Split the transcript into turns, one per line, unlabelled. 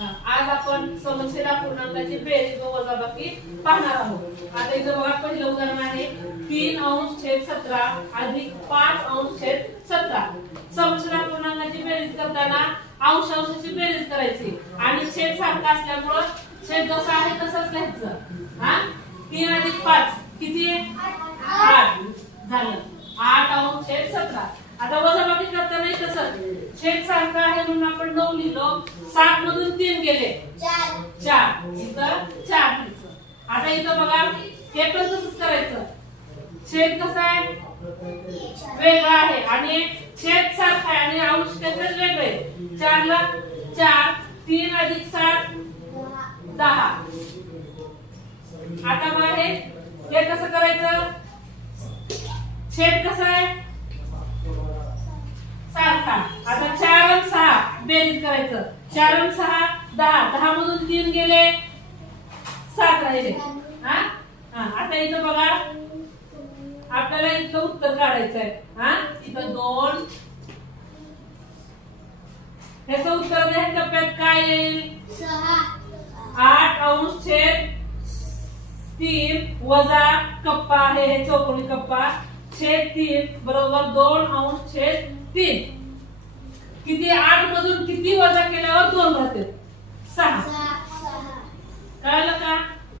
आज आपण समस्येला पूर्णांकाची बेरीज व वजाबाकी पाहणार आहोत. आता इथं बघा पहिलं उदाहरण आहे तीन अंश छेद सतरा अधिक पाच अंश छेद सतरा. समस्येला पूर्णांकाची बेरीज करताना अंश अंशाची बेरीज करायची. आणि छेद सारखा असल्यामुळं छेद जसा आहे तसंच घ्यायचं. हा? तीन अधिक पाच किती आहे? आठ. झालं. आठ अंश छेद सतरा. आता वजाबाकी करताना तसंच. छेद सारखा आहे म्हणून आपण नऊ सात मधून तीन गेले चार. इथं चार आता इथं बघा हे पण तसंच करायचं. छेद कसा आहे? वेगळा आहे. आणि छेद सारखा आहे. आणि अंश त्याचे वेगळे चारला चार तीन अधिक सात दहा. आता हे. हे कसं करायचं? छेद कसा आहे सारखा आता चार आणि सहा बेरीज करायचं. चार सहा दहा. दहा मधून तीन गेले सात राहिले. हा? हा आता इथं बघा. आपल्याला इथलं उत्तर काढायचं आहे हा? इथं दोन. ह्याचं उत्तर द्या टप्प्यात काय येईल? आठ अंश छेद तीन वजा कप्पा आहे हे चौकोनी कप्पा. छेद तीन बरोबर दोन अंश छेद तीन. किती? आठ मधून किती वजा केल्यावर दोन राहते? सहा. कळलं